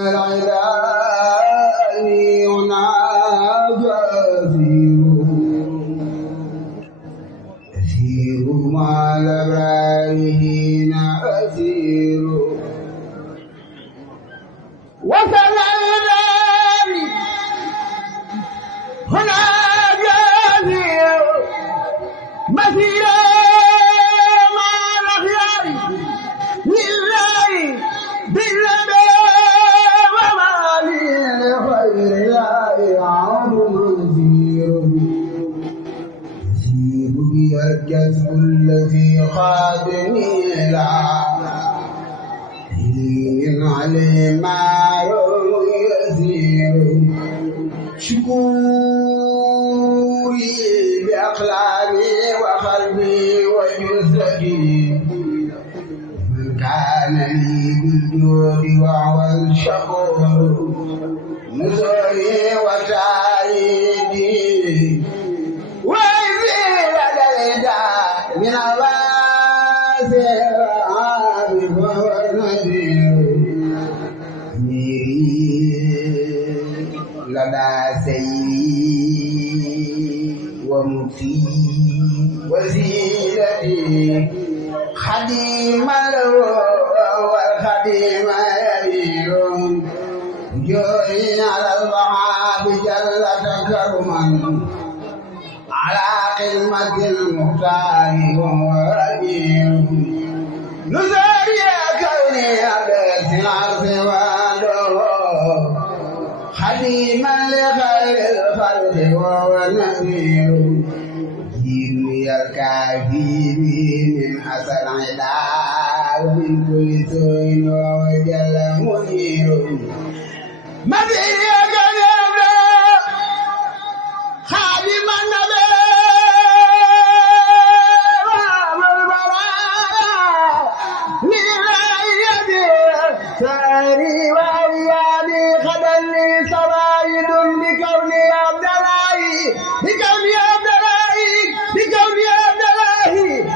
العذاب يناجى أسير مع الأبرار هنا أسير وصل العذاب هنا جازير مسيرا مع الأخيار لله بالله الجذب الذي خادني لا حين عليه ما يزير شكوري بأقلامي وقلبي وجسدي من كان لي بالجود وهو الشكور نزولي وتأييدي من أواسر عابد ونذير أميري لدى سيري ومفتي وزيرتي خديم له والخديم يبير جوري على الوهاب جل تكرما على قمة المختار وهو رجيم نزاري كوني أبيت العرض وادو خديما لخير الخلق وهو نذير دين يركافي به من حسن عدا ومن كل سوء وهو جل منير مدعي ساري وأيامي خدا لي سوائد بكوني عبد الله بكوني عبد الله بكوني عبد الله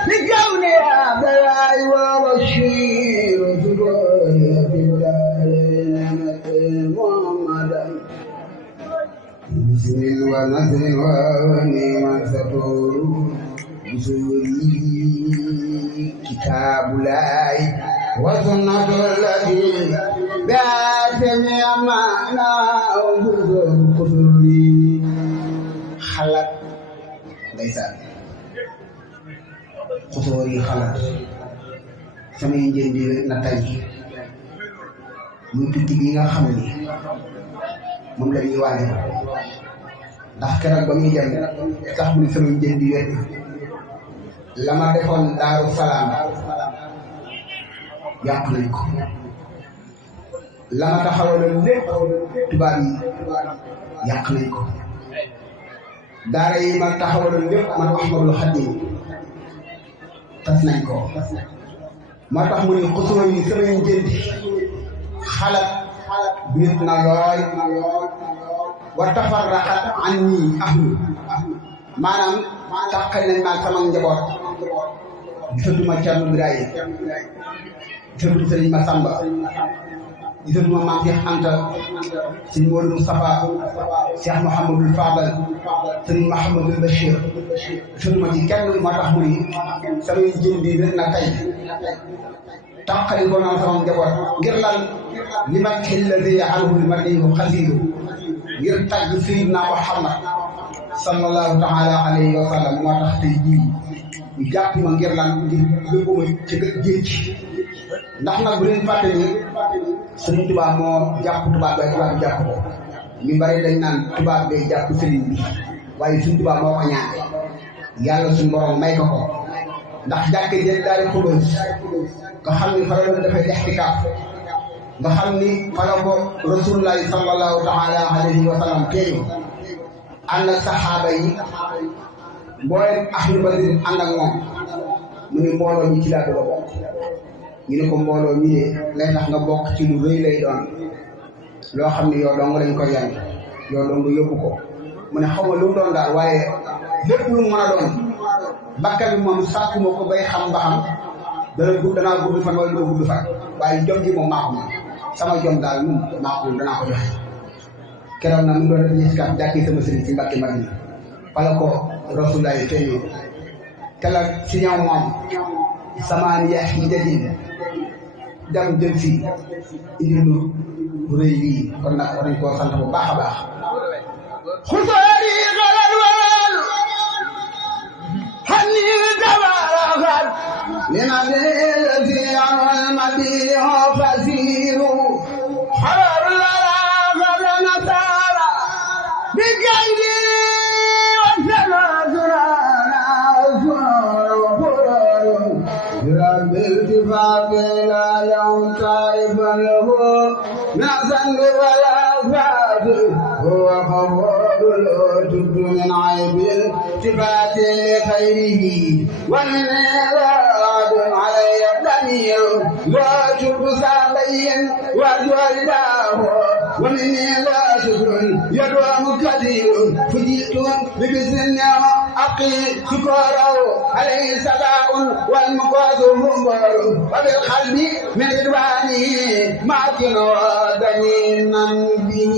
بكوني عبد الله وبشير سروري بالله محمدا بسم ونصر ونعمة بسوري كتاب الله وسنة الذي بأسمي معنا وجزء قصري خلق ليس قصري خلق samay njëndi na tey muy tukki bi nga xam ni moom la ñuy waane ndax keroog ba muy dem tax mu ni samay njëndi wet la ma defoon Daaru Salaam yàq nañ ko la ma taxawaloon lépp tubaab yi yàq nañ ko daara yi ma taxawaloon lépp man Ahmadul Xadim tas nañ ko moo tax mu ni xusoo yi samay njëndi xalat biit na lool wa tafarraqat an nii ahlu maanaam tàqal nañ maa sama njaboot gisatuma Cerno Birahim gisatuma Sëriñ Masamba gisatuma Maam Cheikh Anta Sëriñ Moodu Mustafa Cheikh Mouhamadul Fadal Sëriñ Mouhamadul Bachir gisatuma ci kenn moo tax mu ni samay njëndi na tey tàqali ko naa sama njaboot ngir lan li ma xilladi anhul madihu xasiidu ngir tagg Sayyidina Muhammad sallallahu taala alayhi wa sallam moo tax tey jii ñu jàpp ma ngir lan ngir yóbbu ma ci géej ndax nag bu leen fàtte ni Sëriñ Tuubaa moo jàpp tubaab bay tubaab bi jàpp ko ñu bari dañ naan tubaab bay jàpp sëriñ bi waaye Sëriñ Tuubaa moo ko ñaan yàlla suñu borom may ko ko ndax jàkk jël daal Xudoos nga xam ni fa la doon defee ixtikaaf nga xam ni fa la ko rasulullahi sallallahu taala alayhi wa sallam teeñu ànd ak saxaaba yi mbooleem ahlu badrin ànd ak moom mu ne mbooloo mi ci laa bëgg a bokk ñu ne ko mbooloo mi de lay tax nga bokk ci lu rëy lay doon loo xam ne yow dong lañ ko yan yow dong yóbbu ko mu ne xaw ma lu mu doon daal waaye lépp lu mu mën a doon bakkan bi moom sàkkuma ko bay xam ba xam danaa gudd fan wala doo gudd fan waaye jom ji moom maa ko moom sama jom daal moom maa ko danaa ko joxe keroog nag mu doon def ñiskaat jàkki sama sëriñ ci Mbàkke Madina fala ko Rasulullah feeñoo te la si ñëw moom samaan yeex yi jadin dem jël si indi lu rëy lii kon nag war nañ koo sant bu baax a baax xusaari xalal wal xanni tabarakat li na delsi anwal madiho fasiru xarar lara fala nasara bi gaydi wasana surana wasuru رب التفاق لا لهم طائفا له نعسا ولا فاضل هو خبر الأجد من عيب التفات لخيره ومن إراد علي الدنيا لا شرب سابين وجوالداه ومن لا شكر يدوم كثير فجئت ببسن أقي شكره عليه سباء والمقاذ منبر وبالقلب من إدوانه معكن ودنينا به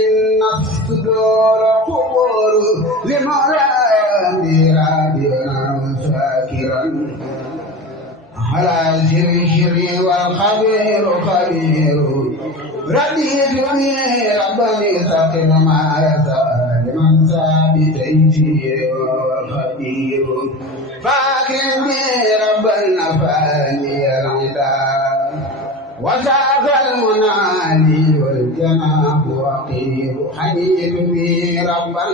إن الصدور قبور لمرام رادنا شاكرا على الشر والخبير خبير رديت به ربني سقم ما يسأل من ثابت تيسير والخبير فاكرم بي ربنا فاني العدا وساق المنادي والجناب وقير حنيت بي ربا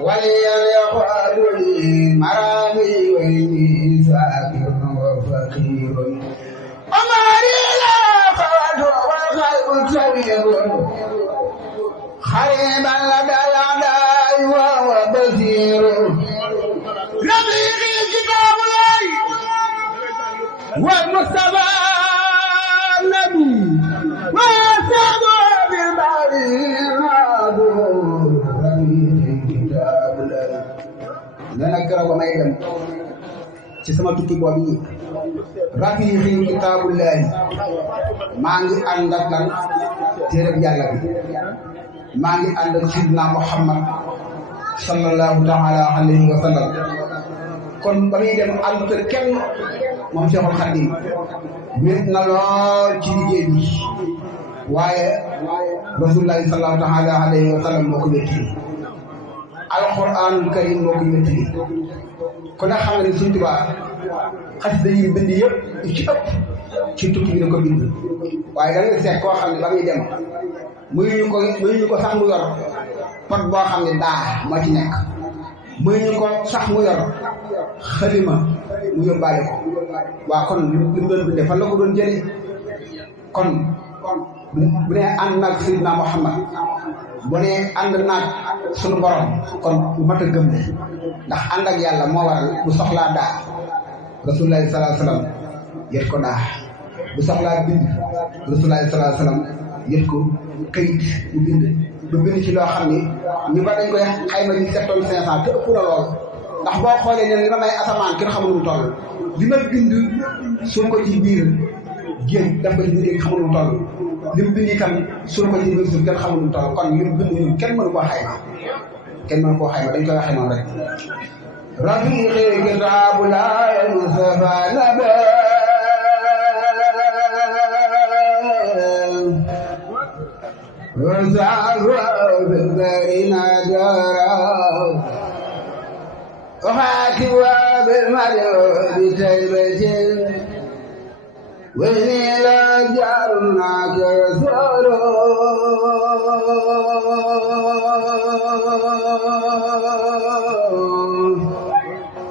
وليا يقال لي مرامي وإني ساكر وفقير أمري لا خوات والقلب كبير خريبا لدى الأعداء وهو بصير ربيعي كتاب الله والمصطفى النبي وسعده بالبعير ربيعي كتاب الله لنا كرم ما يدم ci sama tukki boobu yi rafiqi kitaabullahi maa ngi ànd ak lan téereb yàlla bi maa ngi ànd ak sidna Muhammad sallallahu taala alayhi wa sallam kon ba muy dem ànd ak kenn moom Cheikhul Khadim wéet na lool ci liggéey bi waaye rasulullahi sallallahu taala alayhi wa sallam moo ko wéttili alquranul karim moo ko wéttili kon nag xam nga ne Sëñ Tuubaa xasida yi bind yëpp ci ëpp ci tukki bi na ko bind waaye da nga seet koo xam ne ba muy dem muy ñu ko sax mu yor pot boo xam ne daa moo ci nekk muy ñu ko sax mu yor xalima mu yóbbaale ko waaw kon li mu doon bindee fan la ko doon jëlee kon bu ne ànd naag Seydina Muhammad bu ne ànd naag sunu borom kon bu mat a gëm ne ndax ànd ak yàlla moo waral bu soxlaa daa Rasulullah sallallahu alayhi wasallam yët ko daa bu soxlaa bind Rasulullah sallallahu alayhi wasallam yët ko këyit bu bind ci loo xam ni ñu ba dañ koy xayma ñu 7 tonnes 500 te ëpp na lool ndax boo xoolee ne li ma may asamaan kenn xamul nu mu toll li ma bind suul ko ci biir géej def ko ci biir xamul nu mu toll li mu bind itam suul ko ci biir suuf kenn xamul nu mu toll kon li mu bind ñun kenn mënu koo xayma dañ koy waxee noonu rek rafiqi kitaabullah mustafa naba وزعوا بالبرنا جارا وحاكوا بالمرء بتيبة وإني لا جارناك رسول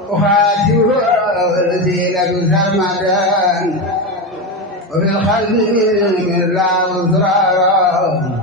وحاكوا الذين بسرمدان وفي القلب من لا أسرارا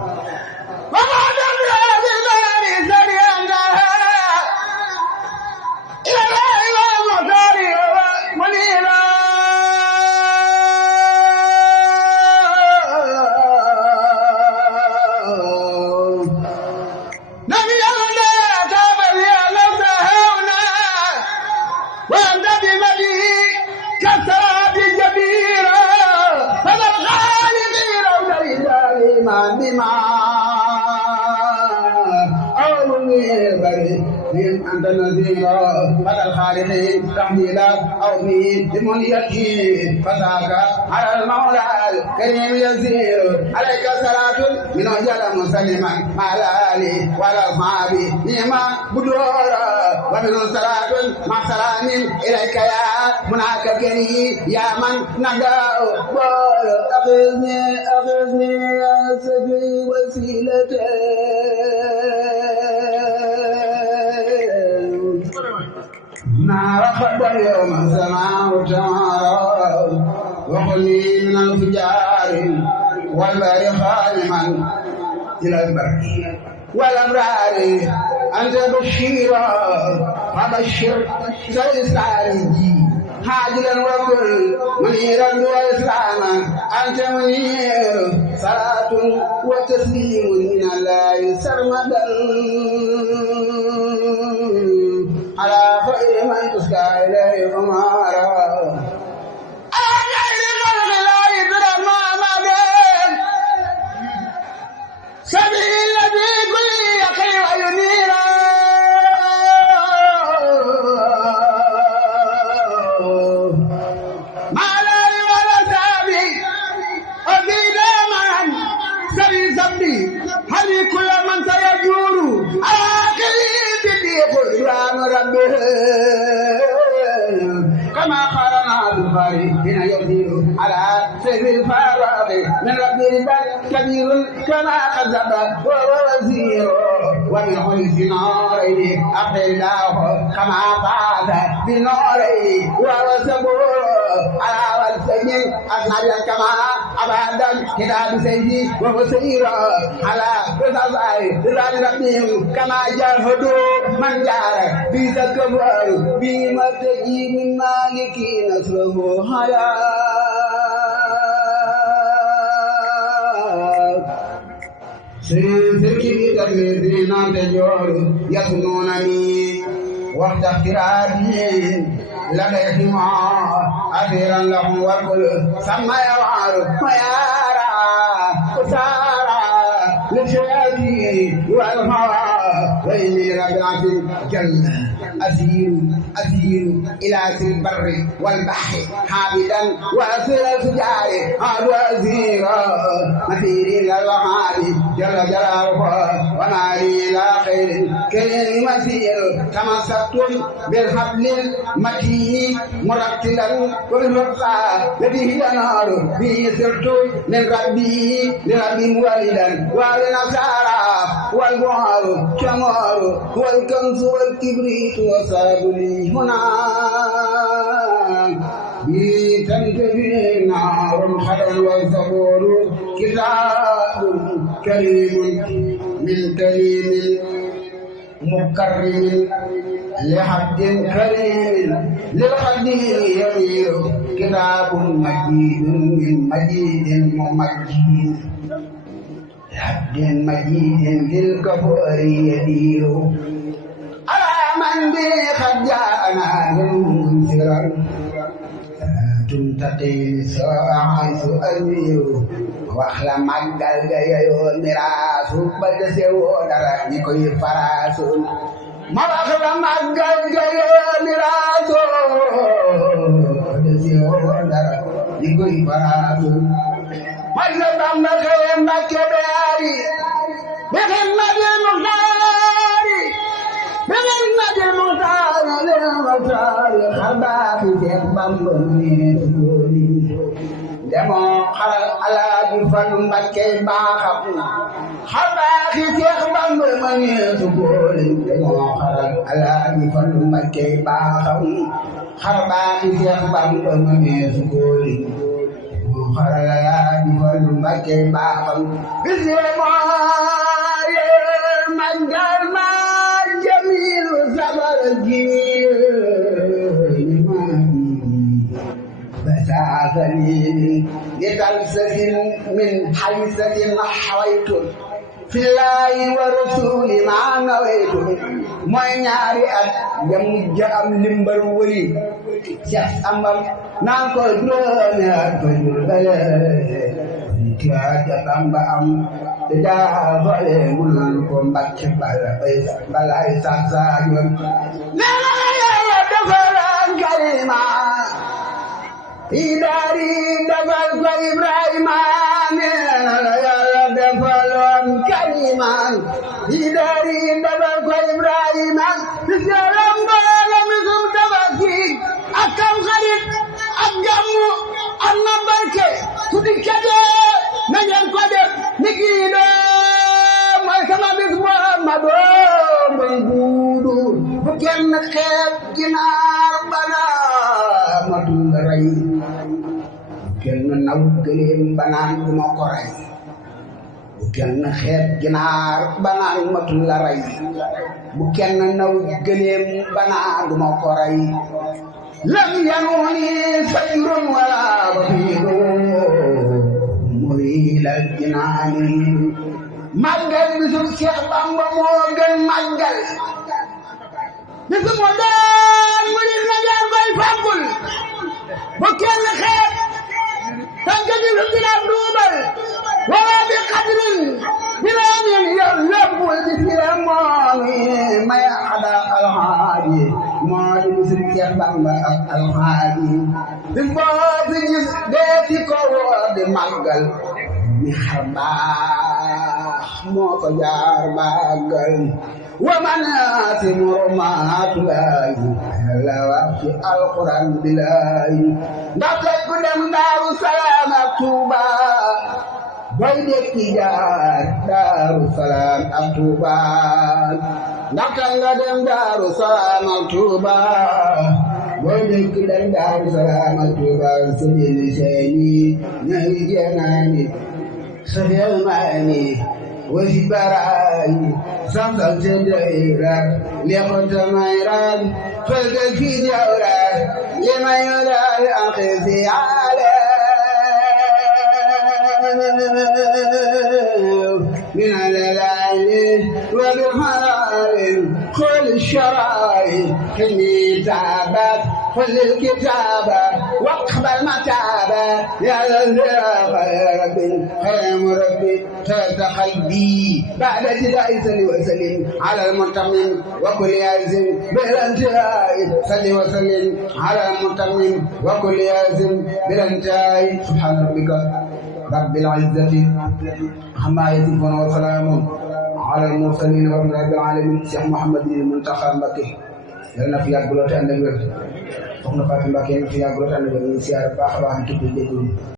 كسرات جبيرة فذا الخالق روض أولي بري من أنت نذيرا على الخالقين تحميلا أو في بمنيته فذاك على المولى الكريم يسير عليك صلاة من أجل مسلما على آله وعلى أصحابه نعم بدورا ومن صلاة مع سلام إليك يا منعك كريم يا من ندعو أخذني يا سفي وسيلتي نار خبر يوم السماء وتمارا وخلي من الفجار والبر خالما إلى البر والأبرار أنت بشيرا فبشر سيسارجي حاجلا وكل منيرا وإسلاما أنت منير صلاة وتسليم من الله سرمدا على خير من تسكى إليه أمارا سبيل الذي كل يقي وينيرا ما لا ولا سابي أبيد من سبي سبي هذه كل من سيجور آخري بدي قرآن ربه كما قالنا بالباري هنا يزيد على سيف الفراغ من رب البر كبير كما كذب وهو وزير ومن خلف نارين أقل الله كما قال بالنارين وهو سبور على والسجن أصنع كما أبدا كتاب سيدي وهو سير على رضاي رضا ربهم كما جاهدوا من جار بذكبر بما تجي من مالك نصره حياة سيركي تلميذين تجور يصنونني وقت اخترابي لديهم أثيرا لهم والكل ثم يوعر ويارى وسارى للشياطين والهوى وإني ربعت الجنة أسير إلى البر والبحر حامدا وأسير الفجار هذا أسيرا مثير إلى الوهاب جل جلاله وما لي إلى خير كريم مسير تمسكت بالحبل المتين مرتلا وبالوقع الذي هي نار به سرت من ربي لربي مولدا ولنصارى والبعار كمار والكنز والكبريت وصاب لي هنا بتنتهي نار خلل والزبور كتاب كريم من كريم مكرم لحد كريم للخدير يمير كتاب مجيد من مجيد ممجيد لحد مجيد للكفور يدير على من به قد جاءنا منذرا تنتقي ساعة أمير waxla màggal ga yeyoo miraasu ba desewoo dara ñi koy faraasu ma waxla màggal ga yeyoo miraasu ba desewoo dara ñi koy faraasu may la Bamba xëye Mbakke Baari bi xidmatil muxtaari bi xidmatil muxtaari lil muxtaari xarbaaxi Seex Bamba demoo xaral Alaaji Fallu Mbakke baaxam xarbaaxi Seex Bamba ma ñeesu góoli demoo xaral Alaaji Fallu Mbakke baaxam xarbaaxi Seex Bamba ma ñeesu góoli demoo xaral Alaaji Fallu Mbakke baaxam bisire mooye màggal ma jamilu sabar jiir بساغني لتلسف من حيثة حويت في الله ورسول ما نويت mooy ñaari at ya mujj am limbar wëri Seex Amar naan ko juróomi at ko jur bale tiaja Bamba am te daa xole mu naan ko Mbàkke balay sa saajoon nee na Yàlla defaral Karima idaari defal ko Ibrahima nee na Yàlla defaloon Karima idaari defal ko Ibrahima ci seeram mboole mi sum tabaski ak kam xarit ak jàmmu ak na barke su dikkatee na ngeen ko def ni kii de mooy sama bis Muhammadu mooy duudu bu kenn xeeb ginaar bana matul rey bu kenn naw gëléem banaan du ma ko rey bu kenn xeeb ginaar banaan matul la rey bu kenn naw gëléem banaan du ma ko rey lam yanuni sayrun wala bafiidu murilal jinaani màggal bisu Seex Bamba moo gën màggal bisu moo doon murid na ngeen koy fàggul bu kenn xeeb tànk bi lu gën a duubal wala bi xadrin bilaamin yow yóbbul bi si la moomi may xada alxaaji moo di bisu Seex Bamba ak alxaaji bis boo fi gis dee ci ko woo di màggal mi xar baax moo ko jaar màggal wa manaati murumaatulaahi la wax ci alquran bilaahi ndax tey ku dem Daaru Salaam ak Tuuba boy dekki jaar Daaru Salaam ak Tuuba ndax tey nga dem Daaru Salaam ak Tuuba boy dekki dem Daaru Salaam ak Tuuba sëñi seeni ñay jeenaani safiyal maani wasi baraani samsam sedayra liqota mayran falka fi jawra lima yudal akhisi ala min alalali wa bihalal kul sharai kini tabat كل الكتابة واقبل متابة يا ربي خير ربي ترك قلبي بعد جداء صلي وسلم على المتمم وكل يازم بالانتهاء صلي وسلم على المتمم وكل يازم بالانتهاء سبحان ربك رب العزة عما يصفون وسلام على المرسلين ورب العالمين Cheikh Mouhamed Mountakha Mbacké yàlla na fi yàgg lool te ànd ak wér soxna Fatou Mbacké yàlla na fi yàgg lool te ànd ak wér ñu siyaar baax a baax